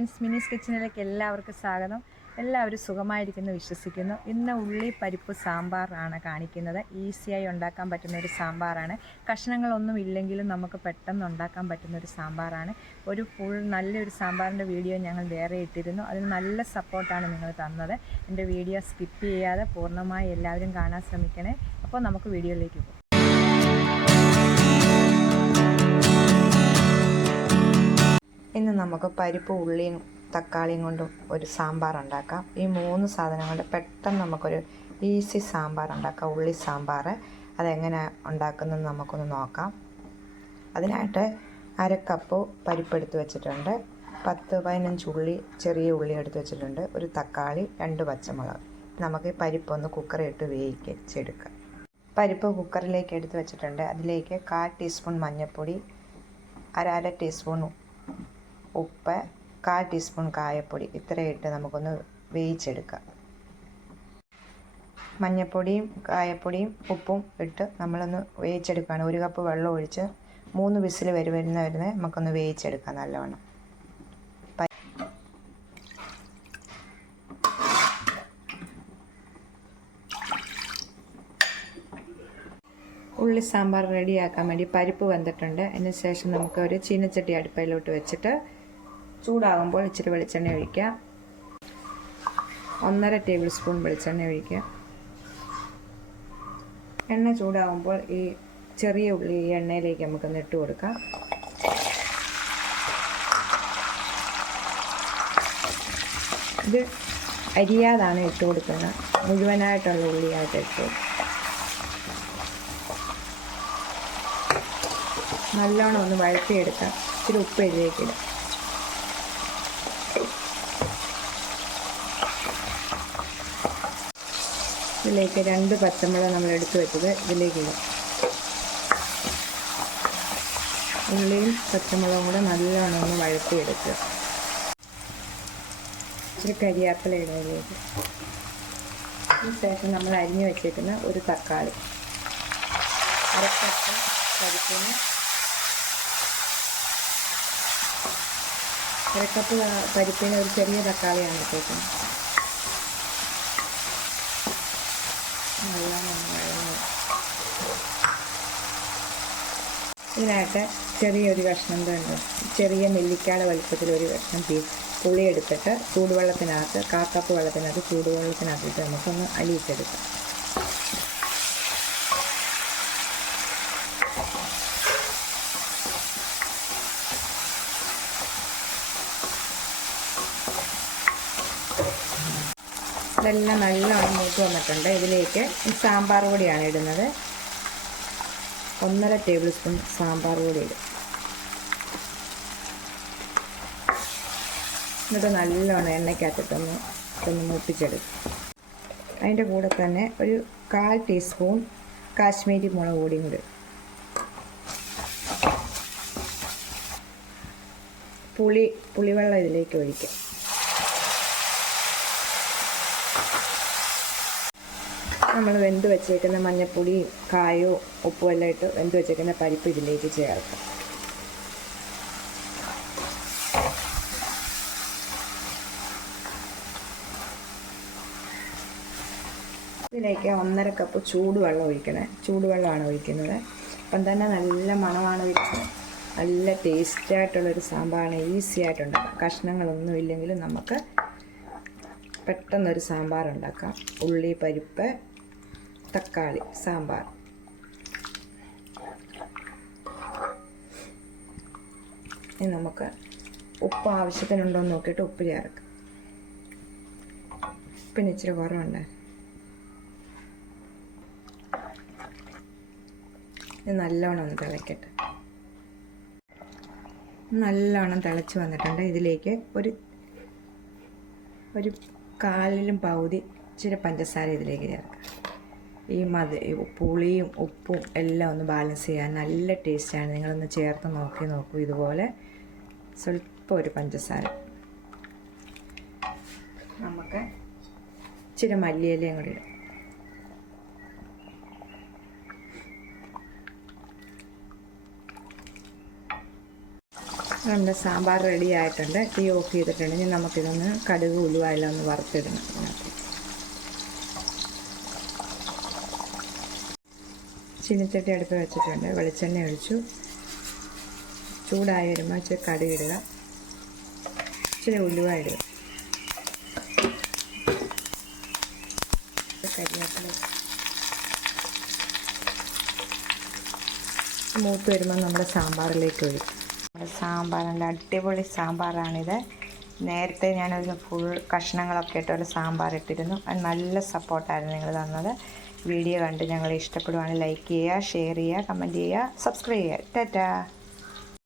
Friends മിനിസ് കിച്ചണിലേക്ക് എല്ലാവർക്കും സ്വാഗതം. എല്ലാവരും സുഖമായിരിക്കുന്നു വിശ്വസിക്കുന്നു. ഇന്ന് ഉള്ളി പരിപ്പ് സാമ്പാറാണ് കാണിക്കുന്നത്. ഈസിയായി ഉണ്ടാക്കാൻ പറ്റുന്ന ഒരു സാമ്പാറാണ്. കഷ്ണങ്ങളൊന്നും ഇല്ലെങ്കിലും നമുക്ക് പെട്ടെന്ന് ഉണ്ടാക്കാൻ പറ്റുന്ന ഒരു സാമ്പാറാണ്. ഒരു ഫുൾ നല്ലൊരു സാമ്പാറിന്റെ വീഡിയോ ഞങ്ങൾ വേറെ ഇട്ടിരുന്നു. അതിന് നല്ല സപ്പോർട്ടാണ് നിങ്ങൾ തന്നത്. എന്റെ വീഡിയോ സ്കിപ്പ് ചെയ്യാതെ പൂർണമായി എല്ലാവരും കാണാൻ ശ്രമിക്കണേ. അപ്പോൾ നമുക്ക് വീഡിയോയിലേക്ക് പോകാം. ഇന്ന് നമുക്ക് പരിപ്പ് ഉള്ളിയും തക്കാളിയും കൊണ്ടും ഒരു സാമ്പാർ ഉണ്ടാക്കാം. ഈ മൂന്ന് സാധനം കൊണ്ട് പെട്ടെന്ന് നമുക്കൊരു ഈസി സാമ്പാർ ഉണ്ടാക്കാം. ഉള്ളി സാമ്പാർ. അതെങ്ങനെ ഉണ്ടാക്കുന്നത് നമുക്കൊന്ന് നോക്കാം. അതിനായിട്ട് അര കപ്പ് പരിപ്പ് എടുത്ത് വെച്ചിട്ടുണ്ട്. പത്ത് പതിനഞ്ച് ഉള്ളി ചെറിയ ഉള്ളി എടുത്ത് വെച്ചിട്ടുണ്ട്. ഒരു തക്കാളി രണ്ട് പച്ചമുളക്. നമുക്ക് ഈ പരിപ്പൊന്ന് കുക്കറിട്ട് വേവിച്ചെടുക്കാം. പരിപ്പ് കുക്കറിലേക്ക് എടുത്ത് വെച്ചിട്ടുണ്ട്. അതിലേക്ക് കാൽ ടീസ്പൂൺ മഞ്ഞൾപ്പൊടി അര അര ടീസ്പൂൺ ഉപ്പ് കാൽ ടീസ്പൂൺ കായപ്പൊടി. ഇത്രയിട്ട് നമുക്കൊന്ന് വേവിച്ചെടുക്കാം. മഞ്ഞൾപ്പൊടിയും കായപ്പൊടിയും ഉപ്പും ഇട്ട് നമ്മളൊന്ന് വേവിച്ചെടുക്കുകയാണ്. ഒരു കപ്പ് വെള്ളം ഒഴിച്ച് മൂന്ന് വിസിൽ വരു വരുന്ന വരുന്ന നമുക്കൊന്ന് വേവിച്ചെടുക്കാം നല്ലവണ്ണം. ഉള്ളി സാമ്പാർ റെഡിയാക്കാൻ വേണ്ടി പരിപ്പ് വന്നിട്ടുണ്ട് അതിന് ശേഷം നമുക്ക് ഒരു ചീനച്ചട്ടി അടുപ്പയിലോട്ട് വെച്ചിട്ട് ചൂടാകുമ്പോൾ ഇച്ചിരി വെളിച്ചെണ്ണ ഒഴിക്കുക. ഒന്നര ടേബിൾ സ്പൂൺ വെളിച്ചെണ്ണ ഒഴിക്കുക. എണ്ണ ചൂടാകുമ്പോൾ ഈ ചെറിയ ഉള്ളി ഈ എണ്ണയിലേക്ക് നമുക്ക് ഇട്ട് കൊടുക്കാം. ഇത് അരിയാതാണ് ഇട്ട് കൊടുക്കുന്നത്. മുഴുവനായിട്ടുള്ള ഉള്ളിയായിട്ട് ഇട്ട് നല്ലോണം ഒന്ന് വഴറ്റിയെടുക്കാം. ഇച്ചിരി ഉപ്പ് ഇതിലേക്ക് ഇടാം. ഇതിലേക്ക് രണ്ട് പച്ചമുളക് നമ്മൾ എടുത്തു വെച്ചത് ഇതിലേക്ക് ഇടും. ഉള്ളിയും പച്ചമുളകും കൂടെ നല്ലോണം ഒന്ന് വഴറ്റിയെടുക്കുക. ഇച്ചിരി കരിയാപ്പില അതിന് ശേഷം നമ്മൾ അരിഞ്ഞു വെച്ചേക്കുന്ന ഒരു തക്കാളി. അരക്കപ്പ് പരിപ്പിന് അരക്കപ്പ് പരിപ്പിന് ഒരു ചെറിയ തക്കാളിയാണ് വഴങ്ങി ഇതിനായിട്ട് ചെറിയൊരു കഷ്ണം തന്നെ ചെറിയ നെല്ലിക്കാട് വലുപ്പത്തിൽ ഒരു കഷ്ണം പീ പുളി എടുത്തിട്ട് ചൂടുവെള്ളത്തിനകത്ത് കാക്കപ്പ് വെള്ളത്തിനകത്ത് ചൂടുവെള്ളത്തിനകത്തിട്ട് നമുക്കൊന്ന് അലിയിച്ചെടുക്കാം. ഇതെല്ലാം നല്ലോണം മൂത്ത് വന്നിട്ടുണ്ട്. ഇതിലേക്ക് സാമ്പാർ പൊടിയാണ് ഇടുന്നത്. ഒന്നര ടേബിൾ സ്പൂൺ സാമ്പാർ പൊടി ഇടും. എന്നിട്ട് നല്ലോണം എണ്ണയ്ക്കകത്തിട്ടൊന്ന് ഒന്ന് മൂപ്പിച്ചെടുക്കും. അതിന്റെ കൂടെ തന്നെ ഒരു കാൽ ടീസ്പൂൺ കാശ്മീരി മുളക് പൊടിയും കൂടി പുളി പുളിവെള്ളം ഇതിലേക്ക് ഒഴിക്കാം. നമ്മൾ വെന്ത് വെച്ചേക്കുന്ന മഞ്ഞപ്പൊടിയും കായോ ഉപ്പും എല്ലാം ഇട്ട് വെന്ത് വെച്ചേക്കുന്ന പരിപ്പ് ഇതിലേക്ക് ചേർക്കാം. ഇതിലേക്ക് ഒന്നര കപ്പ് ചൂടുവെള്ളം ഒഴിക്കണേ. ചൂടുവെള്ളമാണ് ഒഴിക്കുന്നത്. അപ്പം തന്നെ നല്ല മണമാണ് വരുന്നത്. നല്ല ടേസ്റ്റായിട്ടുള്ളൊരു സാമ്പാറാണ് ഈസി ആയിട്ടുണ്ടാക്കാം കഷ്ണങ്ങളൊന്നും ഇല്ലെങ്കിലും നമുക്ക് പെട്ടെന്നൊരു സാമ്പാർ ഉണ്ടാക്കാം ഉള്ളി പരിപ്പ് തക്കാളി സാമ്പാർ. ഇനി നമുക്ക് ഉപ്പ് ആവശ്യത്തിനുണ്ടോ എന്ന് നോക്കിയിട്ട് ഉപ്പ് ചേർക്കാം. പിന്നെ ഇച്ചിരി കുറവുണ്ട്. ഇത് നല്ലോണം ഒന്ന് തിളയ്ക്കട്ടെ നല്ലോണം തിളച്ച് വന്നിട്ടുണ്ട്. ഇതിലേക്ക് ഒരു ഒരു കാലിലും പകുതി ഇച്ചിരി പഞ്ചസാര ഇതിലേക്ക് ചേർക്കാം. ഈ ഈ പുളിയും ഉപ്പും എല്ലാം ഒന്ന് ബാലൻസ് ചെയ്യാൻ നല്ല ടേസ്റ്റാണ് നിങ്ങളൊന്ന് ചേർത്ത് നോക്കി നോക്കൂ. ഇതുപോലെ സ്വല്പം ഒരു പഞ്ചസാര. നമുക്ക് ഇച്ചിരി മല്ലിയിലയും കൂടി ഇടാം. നമ്മുടെ സാമ്പാർ റെഡി ആയിട്ടുണ്ട്. തീ ഓഫ് ചെയ്തിട്ടുണ്ട്. ഇനി നമുക്കിതൊന്ന് കടുക് ഉലുവ ഒന്ന് വറുത്തിടണം. ചീനിച്ചട്ടി അടുപ്പ് വെച്ചിട്ടുണ്ട്. വെളിച്ചെണ്ണ ഒഴിച്ചു. ചൂടായി വരുമ്പോൾ ഇച്ചിരി കടി ഇടുക. ഇച്ചിരി ഉലുവ ഇടുക. മൂത്ത് വരുമ്പോൾ നമ്മുടെ സാമ്പാറിലേക്ക് ഒഴിക്കും. നമ്മുടെ സാമ്പാർ നല്ല അടിപൊളി സാമ്പാറാണിത്. നേരത്തെ ഞാനൊരു ഫുൾ കഷ്ണങ്ങളൊക്കെ ഇട്ട് ഒരു സാമ്പാർ ഇട്ടിരുന്നു. അത് നല്ല സപ്പോർട്ടായിരുന്നു നിങ്ങൾ തന്നത്. വീഡിയോ കണ്ട് ഞങ്ങളെ ഇഷ്ടപ്പെടുവാണെങ്കിൽ ലൈക്ക് ചെയ്യുക ഷെയർ ചെയ്യുക കമന്റ് ചെയ്യുക സബ്സ്ക്രൈബ് ചെയ്യുക. ടാറ്റാ.